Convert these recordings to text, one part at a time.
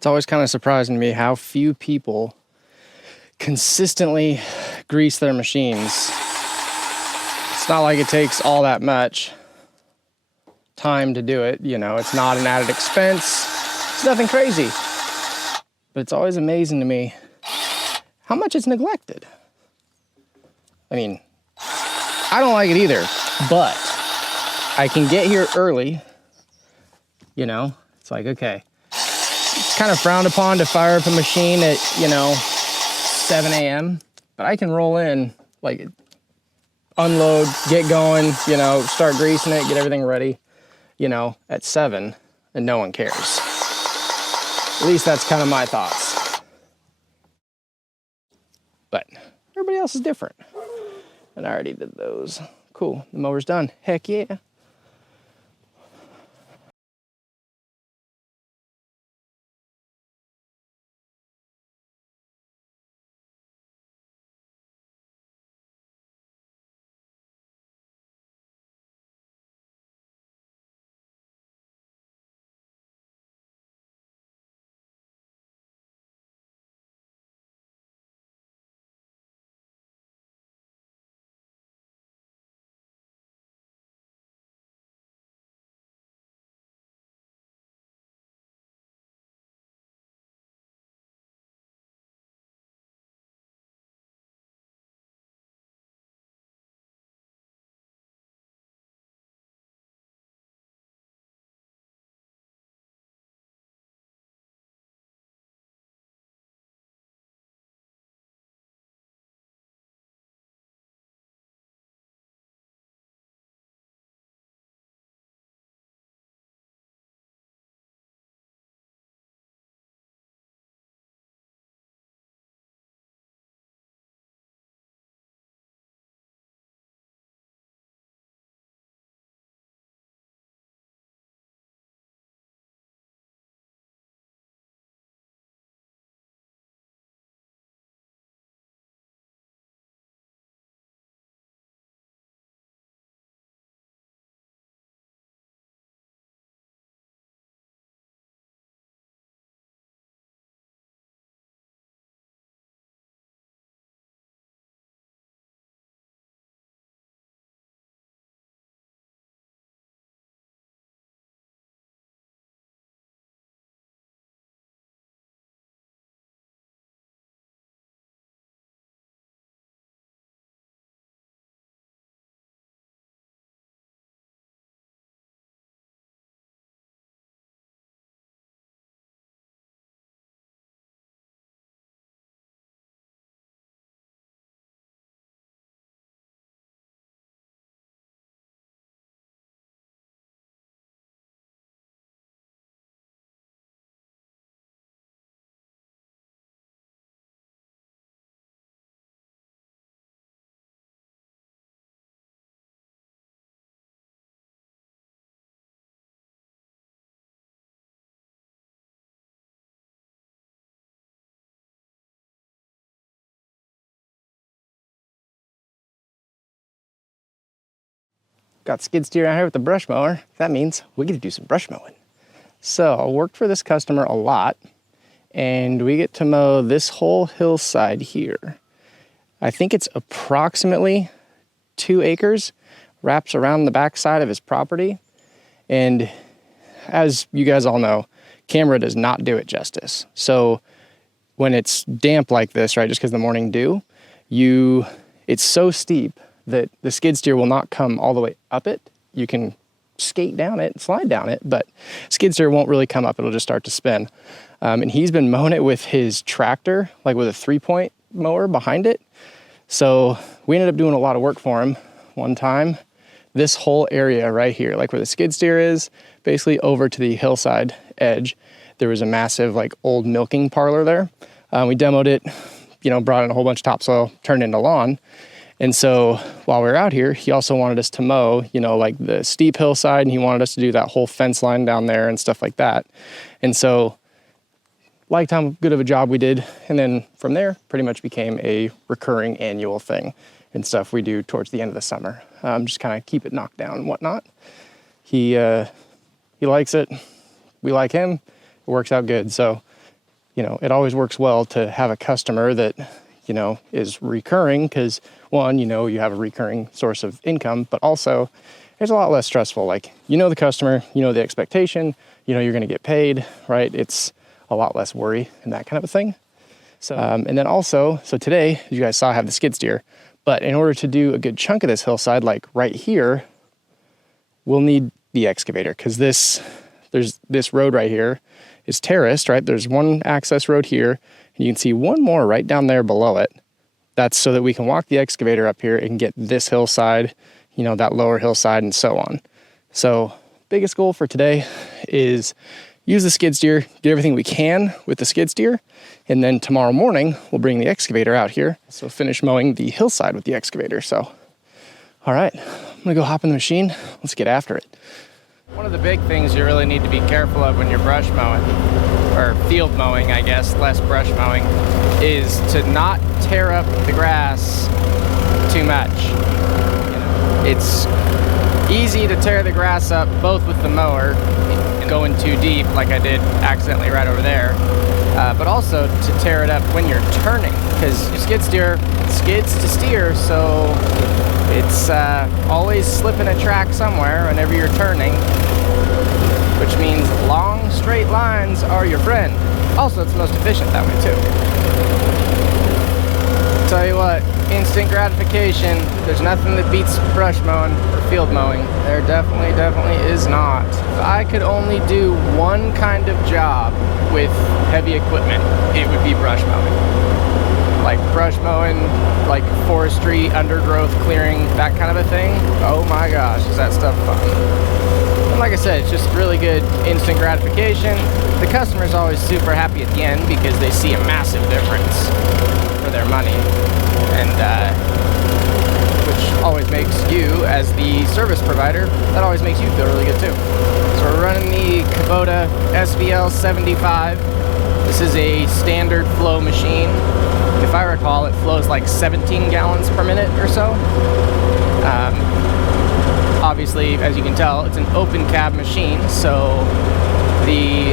It's always kind of surprising to me how few people consistently grease their machines. It's not like it takes all that much time to do it. You know, it's not an added expense. It's nothing crazy. But it's always amazing to me how much it's neglected. I mean, I don't like it either, but I can get here early. You know, it's like, okay, it's kind of frowned upon to fire up a machine at, 7 a.m., but I can roll in, like, unload, get going, start greasing it, get everything ready, at 7, and no one cares. At least that's kind of my thoughts. But everybody else is different. And I already did those. Cool, the mower's done. Heck yeah. Got skid steer out here with the brush mower. That means we get to do some brush mowing. So I worked for this customer a lot, and we get to mow this whole hillside here. I think it's approximately 2 acres, wraps around the backside of his property. And as you guys all know, camera does not do it justice. So when it's damp like this, right, just because the morning dew, it's so steep that the skid steer will not come all the way up it. You can skate down it and slide down it, but skid steer won't really come up. It'll just start to spin. And he's been mowing it with his tractor, like with a 3-point mower behind it. So we ended up doing a lot of work for him one time. This whole area right here, like where the skid steer is, basically over to the hillside edge, there was a massive like old milking parlor there. We demoed it, brought in a whole bunch of topsoil, turned it into lawn. And so while we were out here, he also wanted us to mow, like the steep hillside, and he wanted us to do that whole fence line down there and stuff like that. And so liked how good of a job we did. And then from there, pretty much became a recurring annual thing and stuff we do towards the end of the summer. Just kind of keep it knocked down and whatnot. He likes it. We like him. It works out good. So it always works well to have a customer that, is recurring because, one, you have a recurring source of income, but also it's a lot less stressful. Like, the customer, the expectation, you're going to get paid, right? It's a lot less worry and that kind of a thing. So, and then also, so today, as you guys saw, I have the skid steer, but in order to do a good chunk of this hillside, like right here, we'll need the excavator because there's this road right here is terraced, right? There's one access road here, and you can see one more right down there below it. That's so that we can walk the excavator up here and get this hillside, that lower hillside and so on. So biggest goal for today is use the skid steer, get everything we can with the skid steer, and then tomorrow morning we'll bring the excavator out here. So finish mowing the hillside with the excavator. So, all right, I'm gonna go hop in the machine. Let's get after it. One of the big things you really need to be careful of when you're brush mowing, or field mowing, I guess, less brush mowing, is to not tear up the grass too much. It's easy to tear the grass up both with the mower, going too deep like I did accidentally right over there, but also to tear it up when you're turning, because your skid steer skids to steer, so it's always slipping a track somewhere whenever you're turning, which means long straight lines are your friend. Also, it's the most efficient that way too. Tell you what, instant gratification, there's nothing that beats brush mowing or field mowing. There definitely is not. If I could only do one kind of job with heavy equipment, it would be brush mowing. Like brush mowing, like forestry, undergrowth clearing, that kind of a thing. Oh my gosh, is that stuff fun. And like I said, it's just really good instant gratification. The customer's always super happy at the end because they see a massive difference for their money, and which always makes you, as the service provider, that always makes you feel really good too. So we're running the Kubota SVL 75. This is a standard flow machine. If I recall, it flows like 17 gallons per minute or so. Obviously, as you can tell, it's an open cab machine, so you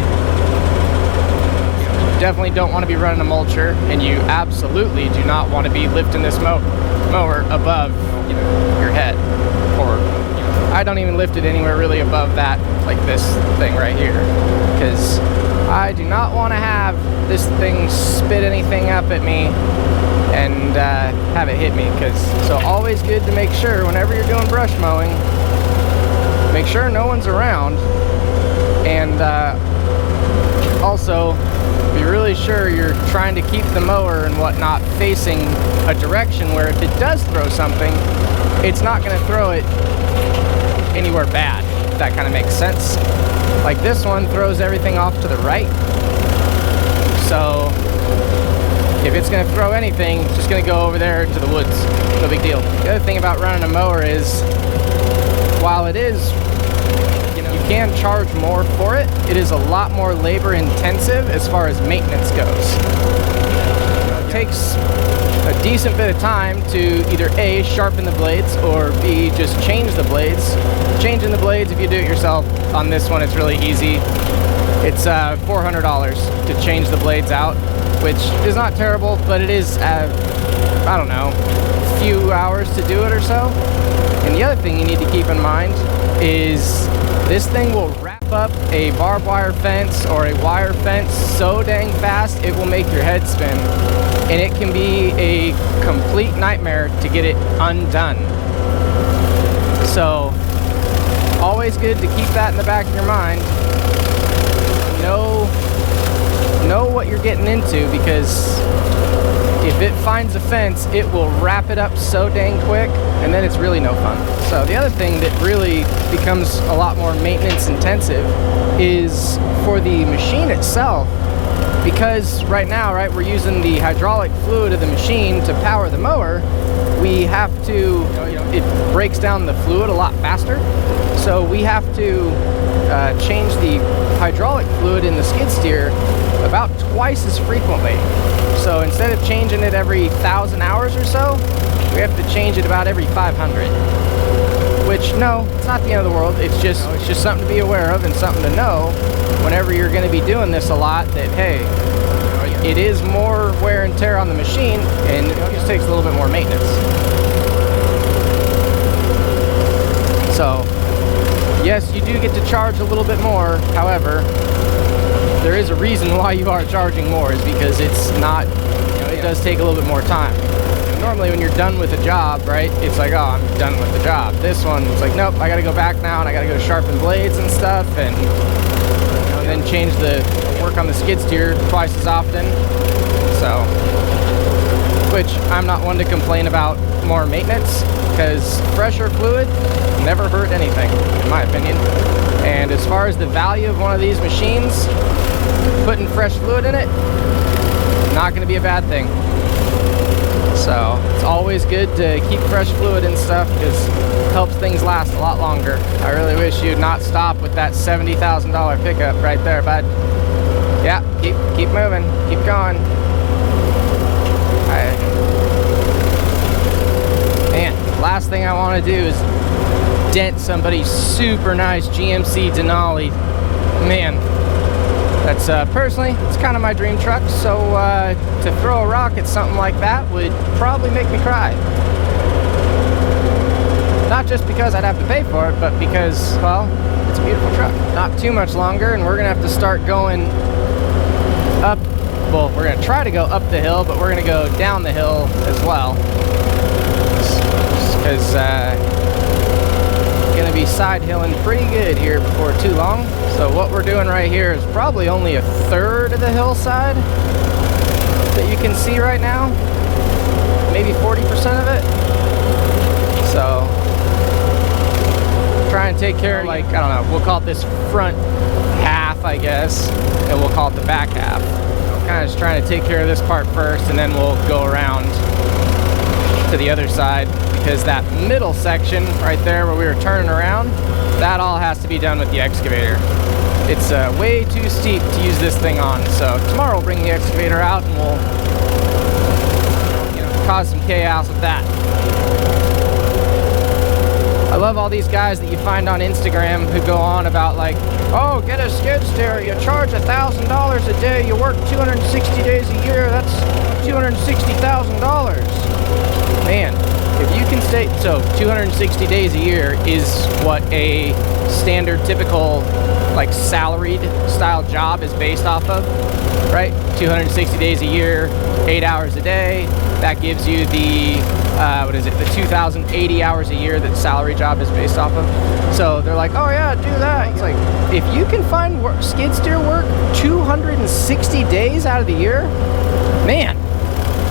definitely don't want to be running a mulcher, and you absolutely do not want to be lifting this mower above your head, or I don't even lift it anywhere really above that, like this thing right here, because I do not want to have this thing spit anything up at me and have it hit me. So always good to make sure whenever you're doing brush mowing, make sure no one's around, and also be really sure you're trying to keep the mower and whatnot facing a direction where if it does throw something, it's not going to throw it anywhere bad, if that kind of makes sense. Like this one throws everything off to the right, so if it's going to throw anything, it's just going to go over there to the woods. No big deal. The other thing about running a mower is, while it is, you can charge more for it, it is a lot more labor intensive as far as maintenance goes. It takes a decent bit of time to either A, sharpen the blades, or B, just change the blades. Changing the blades, if you do it yourself, on this one it's really easy. It's $400 to change the blades out, which is not terrible, but it is, I don't know, a few hours to do it or so. And the other thing you need to keep in mind is this thing will wrap up a barbed wire fence or a wire fence so dang fast it will make your head spin, and it can be a complete nightmare to get it undone. So always good to keep that in the back of your mind. Know what you're getting into, because if it finds a fence, it will wrap it up so dang quick, and then it's really no fun. So the other thing that really becomes a lot more maintenance intensive is for the machine itself, because right now, we're using the hydraulic fluid of the machine to power the mower. We have to, it breaks down the fluid a lot faster, so we have to change the hydraulic fluid in the skid steer about twice as frequently. So instead of changing it every 1,000 hours or so, we have to change it about every 500. Which, no, it's not the end of the world. It's just something to be aware of and something to know whenever you're going to be doing this a lot, that, hey, it is more wear and tear on the machine, and it just takes a little bit more maintenance. So, yes, you do get to charge a little bit more. However, there is a reason why you are charging more, is because it's not, it does take a little bit more time. Normally when you're done with a job, right, it's like, oh, I'm done with the job. This one, it's like, nope, I gotta go back now, and I gotta go sharpen blades and stuff, and then change work on the skid steer twice as often. So, which I'm not one to complain about more maintenance, because fresher fluid never hurt anything, in my opinion. And as far as the value of one of these machines, putting fresh fluid in it, not going to be a bad thing. So it's always good to keep fresh fluid and stuff, because it helps things last a lot longer. I really wish you'd not stop with that $70,000 pickup right there, bud. Yeah, keep moving, keep going. Man, last thing I want to do is dent somebody's super nice GMC Denali. Man, that's personally, it's kind of my dream truck, so to throw a rock at something like that would probably make me cry. Not just because I'd have to pay for it, but because, well, it's a beautiful truck. Not too much longer, and we're gonna have to start going up. Well, we're gonna try to go up the hill, but we're gonna go down the hill as well, because gonna be side hilling pretty good here before too long. So what we're doing right here is probably only a third of the hillside that you can see right now, maybe 40% of it. So try and take care of, like, I don't know, we'll call it this front half, I guess, and we'll call it the back half. I'm kind of just trying to take care of this part first, and then we'll go around to the other side, because that middle section right there where we were turning around, that all has to be done with the excavator. It's way too steep to use this thing on, so tomorrow we'll bring the excavator out and we'll cause some chaos with that. I love all these guys that you find on Instagram who go on about, like, oh, get a skid steer, you charge $1,000 a day, you work 260 days a year, that's $260,000. Man, if you can stay, so 260 days a year is what a standard typical, like, salaried style job is based off of, right? 260 days a year, 8 hours a day. That gives you the, what is it, the 2,080 hours a year that salary job is based off of. So they're like, oh yeah, do that. It's like, if you can find skid steer work 260 days out of the year, man,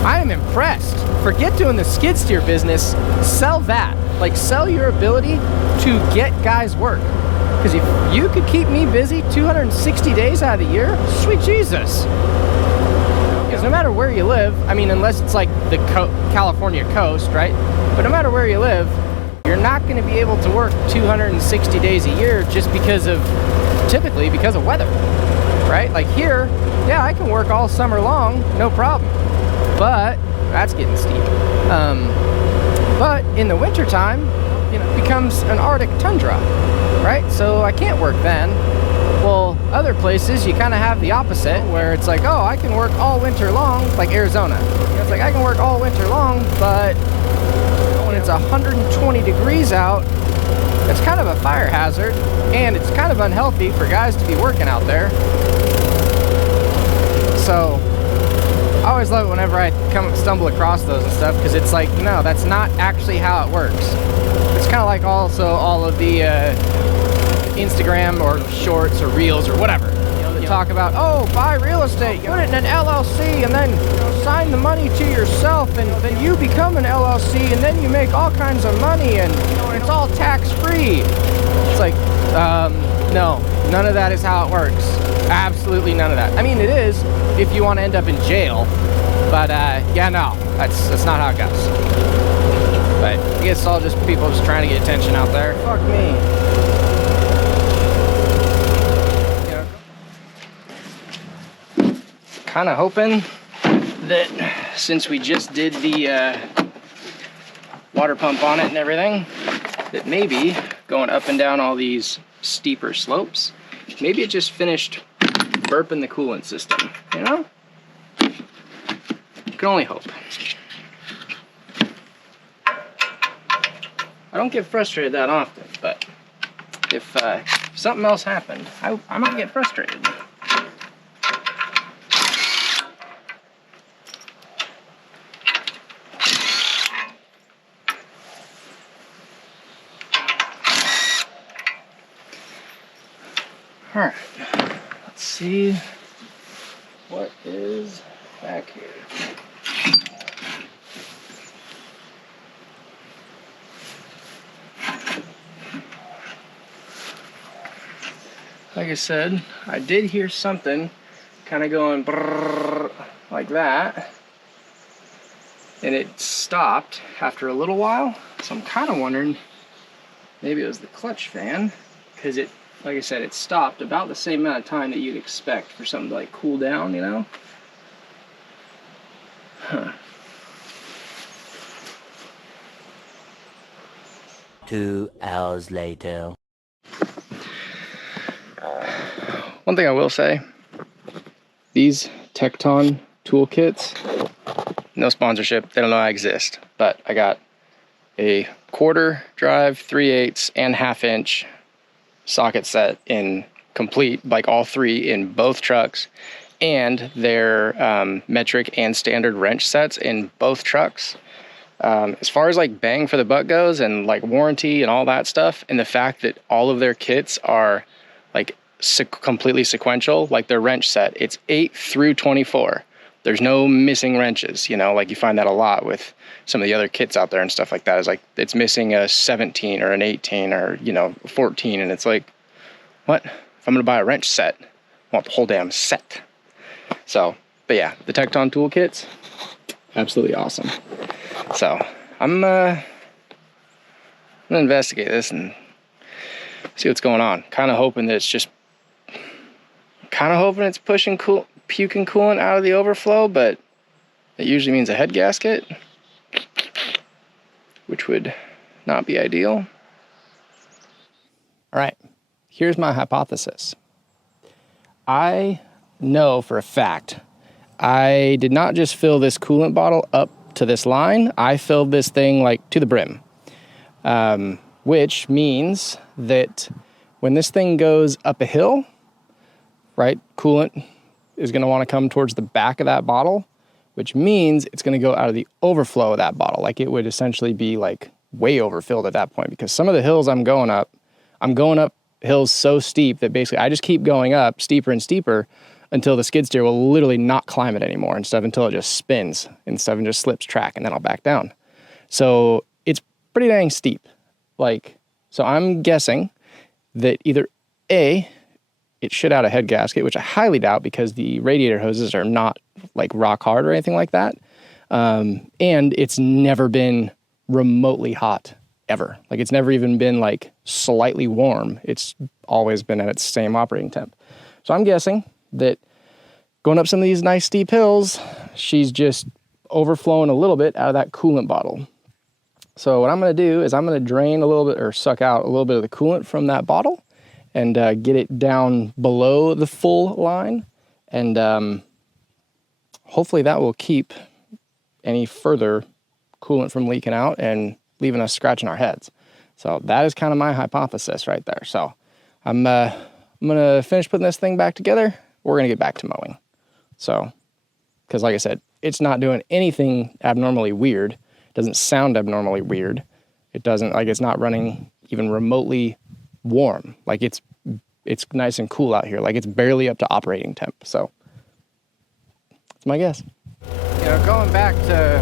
I am impressed. Forget doing the skid steer business, sell that. Like, sell your ability to get guys work. Because if you could keep me busy 260 days out of the year, sweet Jesus. Because no matter where you live, I mean, unless it's like the California coast, right? But no matter where you live, you're not going to be able to work 260 days a year just because of, typically because of weather, right? Like here, yeah, I can work all summer long, no problem. But that's getting steep. But in the wintertime, it becomes an Arctic tundra, right? So I can't work then. Well, other places you kind of have the opposite, where it's like, oh, I can work all winter long, like Arizona. It's like I can work all winter long, but when it's 120 degrees out, it's kind of a fire hazard, and it's kind of unhealthy for guys to be working out there. So I always love it whenever I stumble across those and stuff, because it's like, no, that's not actually how it works. It's kind of like also all of the Instagram or shorts or reels or whatever, that talk about, oh, buy real estate, put it in an LLC, and then sign the money to yourself, and then you become an LLC, and then you make all kinds of money, and it's all tax-free. It's like, no, none of that is how it works. Absolutely none of that. I mean, it is if you want to end up in jail, but yeah, no, that's not how it goes. But I guess it's all just people just trying to get attention out there. Fuck me. Kind of hoping that since we just did the water pump on it and everything, that maybe going up and down all these steeper slopes, maybe it just finished burping the coolant system, you know? Can only hope. I don't get frustrated that often, but if something else happened, I might get frustrated. All right, let's see what is back here. Like I said, I did hear something kind of going brrrr like that, and it stopped after a little while. So I'm kind of wondering, maybe it was the clutch fan, because it, like I said, it stopped about the same amount of time that you'd expect for something to like cool down, you know? Huh. 2 hours later. One thing I will say, these Tecton toolkits, no sponsorship, they don't know I exist, but I got a 1/4 drive, 3/8, and 1/2 inch socket set in complete, like all three in both trucks, and their metric and standard wrench sets in both trucks. As far as like bang for the buck goes and like warranty and all that stuff, and the fact that all of their kits are like completely sequential, like their wrench set, it's 8 through 24. There's no missing wrenches, you know, like you find that a lot with some of the other kits out there and stuff like that. Is like it's missing a 17 or an 18 or, you know, 14, and it's like, what? If I'm gonna buy a wrench set, I want the whole damn set. So, but yeah, the Tecton toolkits, absolutely awesome. So I'm gonna investigate this and see what's going on. Kind of hoping that it's just, pushing puking coolant out of the overflow, but it usually means a head gasket, which would not be ideal. All right, here's my hypothesis. I know for a fact I did not just fill this coolant bottle up to this line. I filled this thing like to the brim, which means that when this thing goes up a hill, right, coolant is going to want to come towards the back of that bottle, which means it's going to go out of the overflow of that bottle. Like it would essentially be like way overfilled at that point, because some of the hills I'm going up hills so steep that basically I just keep going up steeper and steeper until the skid steer will literally not climb it anymore, until it just spins and just slips track, and then I'll back down. So it's pretty dang steep. So I'm guessing that either A, it shit out a head gasket, which I highly doubt because the radiator hoses are not like rock hard or anything like that. And it's never been remotely hot ever. Like it's never even been like slightly warm. It's always been at its same operating temp. So I'm guessing that going up some of these nice steep hills, she's just overflowing a little bit out of that coolant bottle. So what I'm going to do is I'm going to drain a little bit, or suck out a little bit of the coolant from that bottle and get it down below the full line. And hopefully that will keep any further coolant from leaking out and leaving us scratching our heads. So that is kind of my hypothesis right there. So I'm going to finish putting this thing back together. We're going to get back to mowing. So, because like I said, it's not doing anything abnormally weird. It doesn't sound abnormally weird. It doesn't, like, it's not running even remotely warm. Like it's nice and cool out here. Like it's barely up to operating temp. So that's my guess. You know, going back to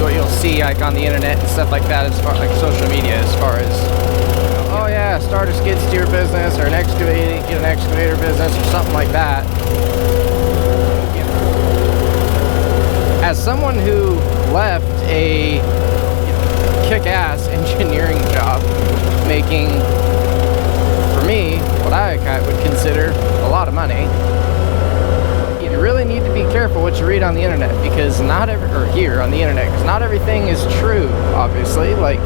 what you'll see like on the internet and stuff like that, as far like social media, as far as, oh yeah, start a skid steer business or get an excavator business or something like that. As someone who left a kick-ass engineering job, making, for me, what I would consider a lot of money, you really need to be careful what you read on the internet, because not everything is true, obviously. Like,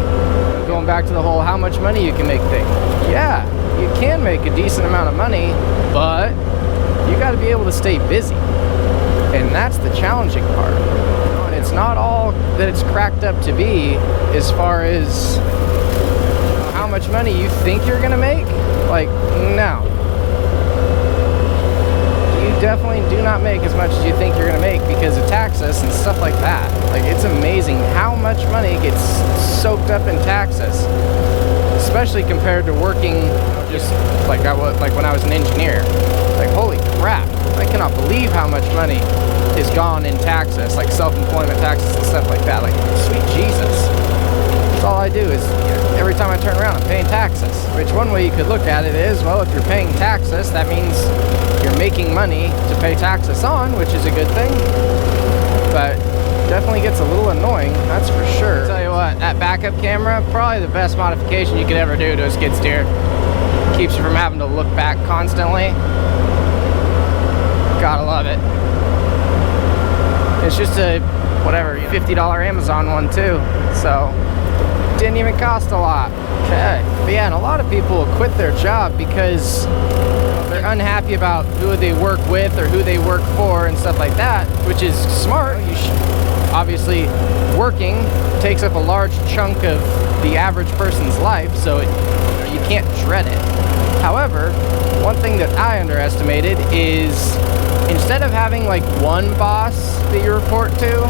going back to the whole how much money you can make thing. Yeah, you can make a decent amount of money, but you got to be able to stay busy. And that's the challenging part. And it's not all that it's cracked up to be as far as how much money you think you're gonna make. Like, no. You definitely do not make as much as you think you're gonna make because of taxes and stuff like that. Like, it's amazing how much money gets soaked up in taxes, especially compared to working just like when I was an engineer. Like, holy crap, I cannot believe how much money is gone in taxes, like self-employment taxes and stuff like that. Like, sweet Jesus. That's all I do is every time I turn around, I'm paying taxes. Which one way you could look at it is, well, if you're paying taxes, that means you're making money to pay taxes on, which is a good thing. But definitely gets a little annoying, that's for sure. I'll tell you what, that backup camera, probably the best modification you could ever do to a skid steer. Keeps you from having to look back constantly. Gotta love it. It's just a, whatever, $50 Amazon one too. So, didn't even cost a lot. Okay. But yeah, and a lot of people will quit their job because they're unhappy about who they work with or who they work for and stuff like that, which is smart. You should, obviously, working takes up a large chunk of the average person's life, so you can't dread it. However, one thing that I underestimated is instead of having like one boss that you report to,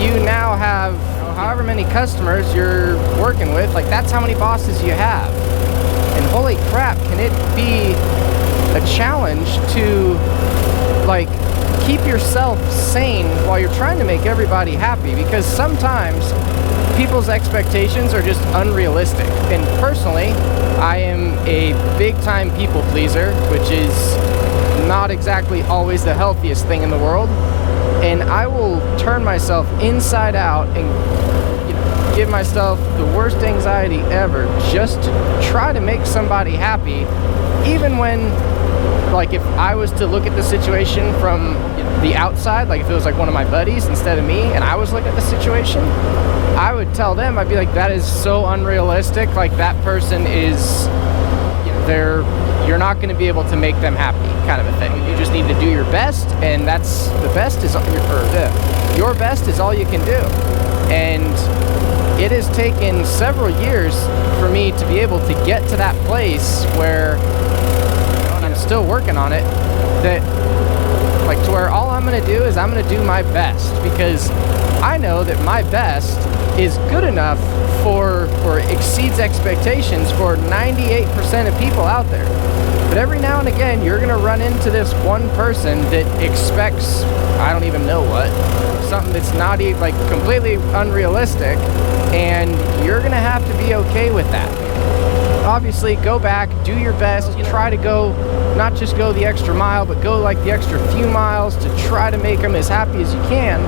you now have however many customers you're working with. Like, that's how many bosses you have. And holy crap, can it be a challenge to like keep yourself sane while you're trying to make everybody happy, because sometimes people's expectations are just unrealistic. And personally, I am a big-time people pleaser, which is not exactly always the healthiest thing in the world. And I will turn myself inside out and give myself the worst anxiety ever just to try to make somebody happy, even when, like, if I was to look at the situation from the outside, like if it was like one of my buddies instead of me and I was looking at the situation, I would tell them, I'd be like, that is so unrealistic. Like, that person is, you're not going to be able to make them happy, kind of a thing. You just need to do your best, and that's the best is your best is all you can do. And it has taken several years for me to be able to get to that place where, and I'm still working on it, that like to where all I'm going to do is I'm going to do my best, because I know that my best is good enough for, or exceeds expectations for 98% of people out there. But every now and again, you're going to run into this one person that expects, I don't even know what, something that's not even, like, completely unrealistic, and you're going to have to be okay with that. Obviously, go back, do your best, try to go, not just go the extra mile, but go like the extra few miles to try to make them as happy as you can.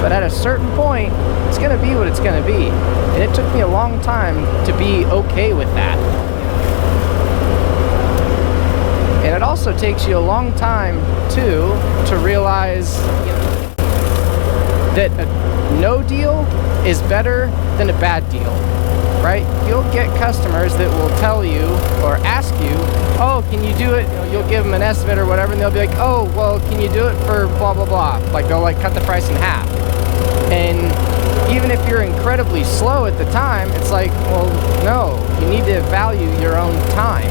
But at a certain point, it's going to be what it's going to be. And it took me a long time to be okay with that. And it also takes you a long time, too, to realize that a no deal is better than a bad deal, right? You'll get customers that will tell you or ask you, oh, can you do it? You'll give them an estimate or whatever, and they'll be like, oh, well, can you do it for blah, blah, blah? Like, they'll like cut the price in half. And even if you're incredibly slow at the time, it's like, well, no, you need to value your own time.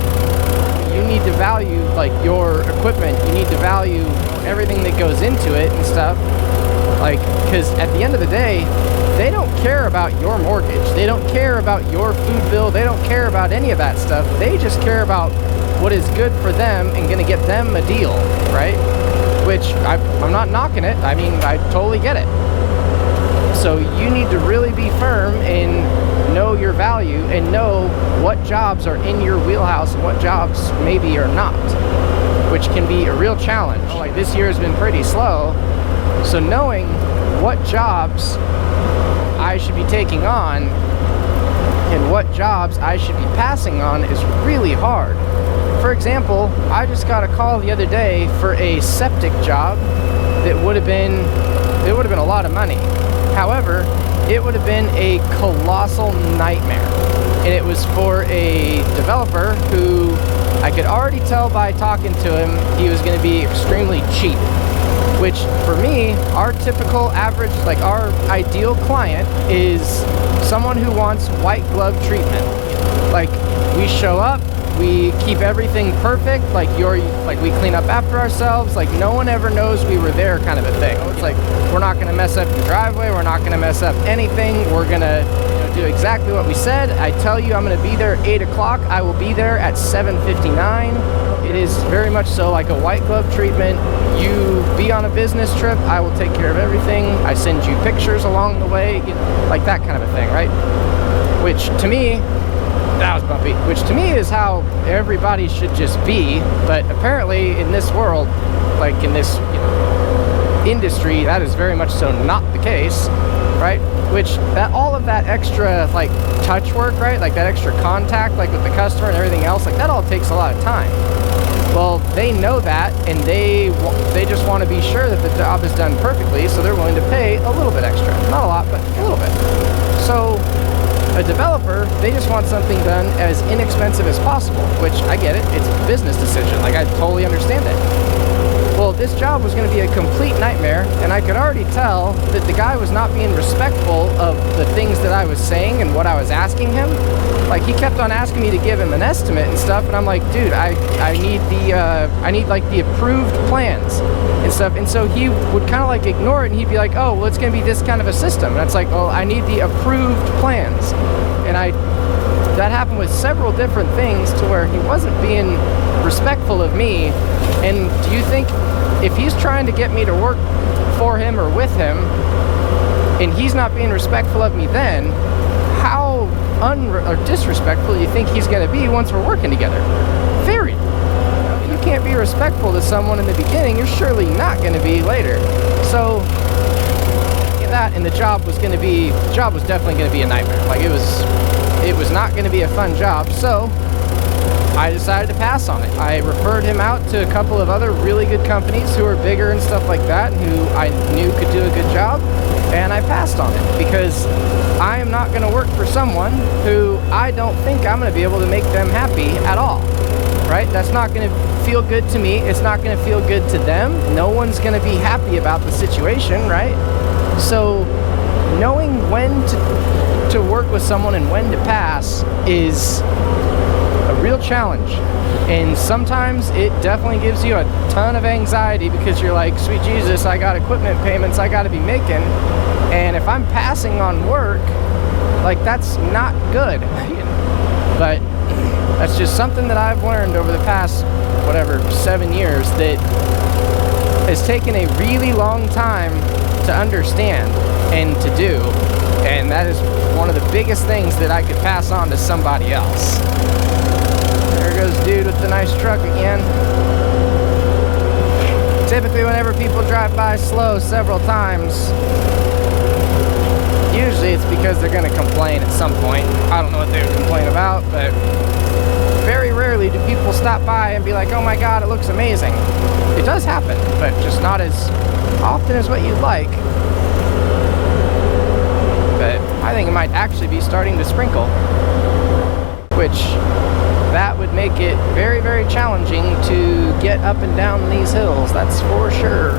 You need to value, like, your equipment. You need to value everything that goes into it and stuff. Like, because at the end of the day, they don't care about your mortgage. They don't care about your food bill. They don't care about any of that stuff. They just care about what is good for them and going to get them a deal, right? Which I'm not knocking it. I mean, I totally get it. So you need to really be firm and know your value and know what jobs are in your wheelhouse and what jobs maybe are not, which can be a real challenge. Like, this year has been pretty slow, so knowing what jobs I should be taking on and what jobs I should be passing on is really hard. For example, I just got a call the other day for a septic job that would have been a lot of money. However, it would have been a colossal nightmare. And it was for a developer who I could already tell by talking to him he was going to be extremely cheap. which for me, our typical average, like our ideal client is someone who wants white glove treatment. Like, we show up, we keep everything perfect, like we clean up after ourselves, like no one ever knows we were there kind of a thing. It's like, we're not gonna mess up your driveway, we're not gonna mess up anything, we're gonna do exactly what we said. I tell you I'm gonna be there at 8 o'clock, I will be there at 7:59. It is very much so like a white glove treatment. You be on a business trip, I will take care of everything. I send you pictures along the way, like that kind of a thing, right? Which to me, that was bumpy. Which to me is how everybody should just be, but apparently in this world, like in this industry, that is very much so not the case, right? Which that all of that extra like touch work, right? Like that extra contact, like with the customer and everything else, like that all takes a lot of time. Well, they know that, and they just want to be sure that the job is done perfectly, so they're willing to pay a little bit extra. Not a lot, but a little bit. So a developer, they just want something done as inexpensive as possible, which I get it, it's a business decision, like I totally understand it. Well, this job was going to be a complete nightmare, and I could already tell that the guy was not being respectful of the things that I was saying and what I was asking him. Like, he kept on asking me to give him an estimate and stuff, and I'm like, dude, I need like the approved plans and stuff. And so he would kind of like ignore it, and he'd be like, oh, well, it's going to be this kind of a system. And it's like, well, I need the approved plans. And that happened with several different things to where he wasn't being respectful of me. And do you think if he's trying to get me to work for him or with him, and he's not being respectful of me, then how or disrespectful do you think he's going to be once we're working together? Very. If you can't be respectful to someone in the beginning, you're surely not going to be later. So that, and the job was definitely going to be a nightmare. Like, it was not going to be a fun job. So I decided to pass on it. I referred him out to a couple of other really good companies who are bigger and stuff like that, and who I knew could do a good job, and I passed on it because I am not going to work for someone who I don't think I'm going to be able to make them happy at all, right? That's not going to feel good to me. It's not going to feel good to them. No one's going to be happy about the situation, right? So knowing when to work with someone and when to pass is a real challenge, and sometimes it definitely gives you a ton of anxiety because you're like, sweet Jesus, I got equipment payments I got to be making, and if I'm passing on work, like, that's not good. But that's just something that I've learned over the past 7 years that has taken a really long time to understand and to do, and that is one of the biggest things that I could pass on to somebody else. There goes dude with the nice truck again. Typically whenever people drive by slow several times, usually it's because they're going to complain at some point. I don't know what they would complain about, but very rarely do people stop by and be like, oh my god, it looks amazing. It does happen, but just not as often as what you'd like. But I think it might actually be starting to sprinkle, which that would make it very, very challenging to get up and down these hills, that's for sure.